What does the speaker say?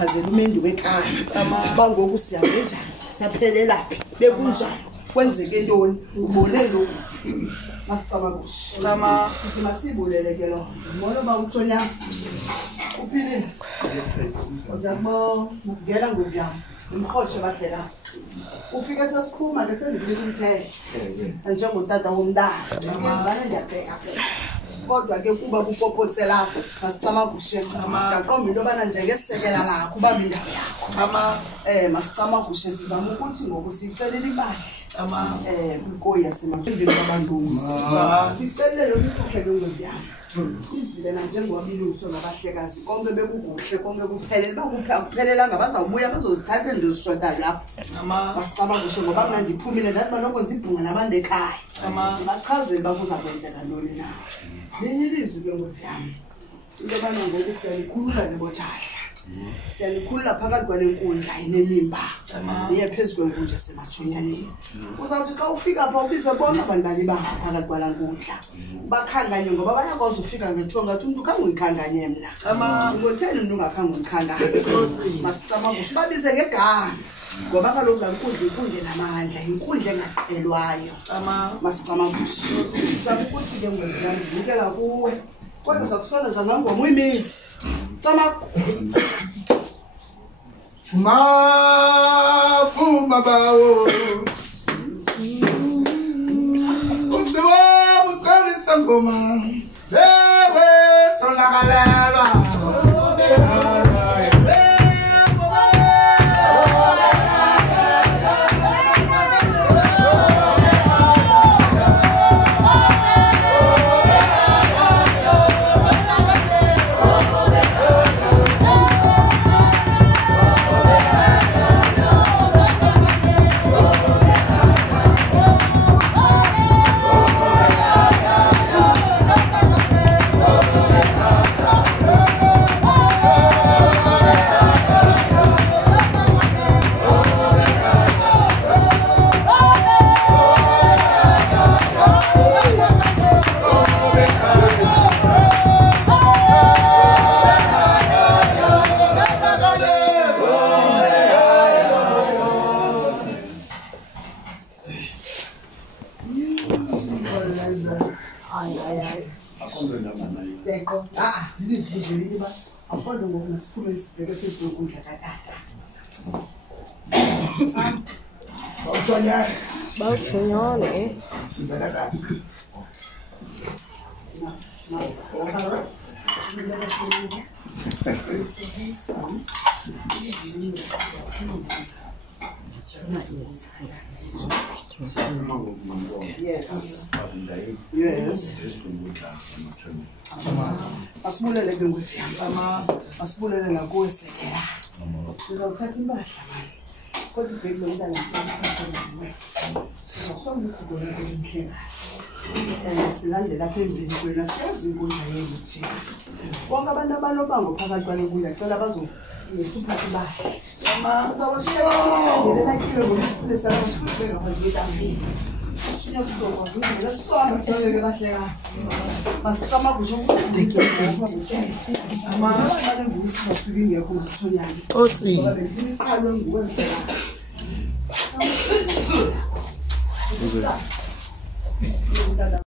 phazela umendi wekhaya bangoku siya njani saphelela bekunjani kwenzeke ntoni ubone lo masicama kushi sithi masibulele ke lo ngibona ba utshonya uphilile ojabo ngela ngobyam umkhotshe bahlelasi ufike sesiphuma ke sendibika umthetho njengotata womntana ngibana ndiyabheka kodwa ke kuba kupopotse lapho masicama kushe ngaqomba into yobana njengesekela lakho ubamba indawo yakho masicama kushe sizama ukuthi ngoku siyicelela imali kwinkoyi yasemaphendeni kwabantunzi sicelele yona ikhokhele ngwevyami izile nanjengowabiluso nabahlekazi konke bekukuhle konke kuphelela bakuphelelanga bazawubuya bazozithatha ndizishota lapho masicama kushe ngoba mna ndiphumile ndathi banokwenza ibhunga nabantu ekhaya bachazele uba kuza kwenzeka ntoni na linye ilizwi ke ngwevyami into yobana ngoku siyalikhulula nebotshahla siyalikhulula phakathi kwale nkundla inemimba niye phezu kwenkundla yasematshonyaneni uzawuthi xa ufika pha ubize bonke abantwana banga phakathi kwala nkundla bakhanganye ngoba bayakwazi ufika ngethiwa ngathi umntu khange undikhanganye mna ngotheni mntu ungakhange undikhanganye masicama kusho babize ngegama ngoba kaloku laa nkundla inkundla enamandla inkundla engaqhelwayo masicama kusho sizama ukuthi ke ngwevyami ndibukela kuwe kodwa zakusondeza ngangoma uyimisi cama Mafumba bawo usiwa mutsalisa ngoma lewe tolakalelwa Akwanda ngoku nasiphume sibheke phezu kwenkundla katata bawuthunyone Yes. Asibulele ke ngwevyami asibulele nakuwe sekela sizawuthatha impahla mani kodwa ibheki lo mntana sizawusongikugona kwemhlekazi silandela apha emveni kwena siyazi inkundla yenu thina bonke abantu abanobango phakathi kwale nkundla cela bazongetuphatha impahla sizawashelela tyile ngomsipulisa sifuthe ngaphansi kwetafini Sinya sizokwazi ukuvela sonke sonke bahlekazi masicama kusho amabale ngukuthi bafike ingekho ngithonyane ngoba bendifuna iqalwe nguwe mhlekazi